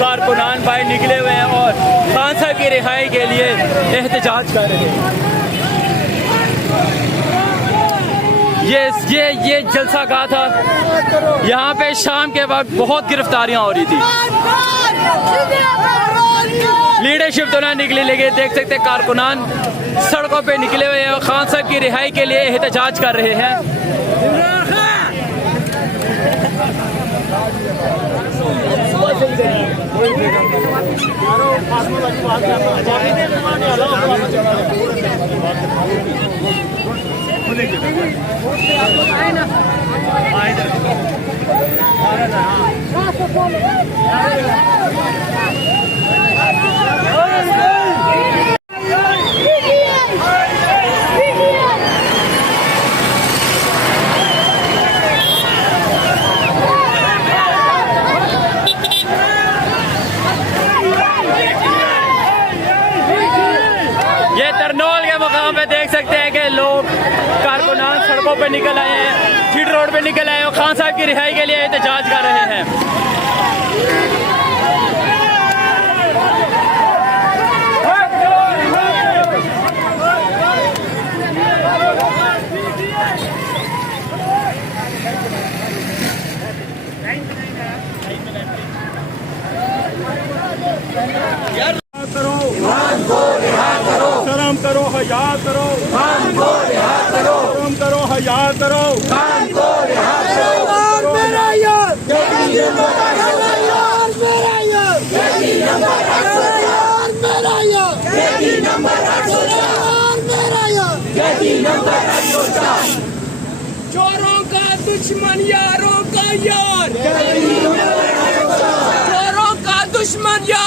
कारकुनान भाई निकले हुए हैं और खान साहब की रिहाई के लिए एहतजाज कर रहे हैं। ये जलसा गाह था। यहाँ पे शाम के वक्त बहुत गिरफ्तारियां हो रही थी। लीडरशिप तो ना निकली, लेकिन देख सकते कारकुनान सड़कों पे निकले हुए हैं और खान साहब की रिहाई के लिए एहतजाज कर रहे हैं। ये तरनौल के मुकाम पे देख सकते हैं कि लोग कारकुनान सड़कों पे निकल आए हैं, फीड रोड पे निकल आए हैं और खान साहब की रिहाई के लिए एहतजाज कर रहे हैं। शर्म करो, हया करो, खान को रिहा करो, शर्म करो, हया करो, खान को रिहा करो। मेरा यार, चोरों का दुश्मन यारों का यार, चोरों का दुश्मन यार।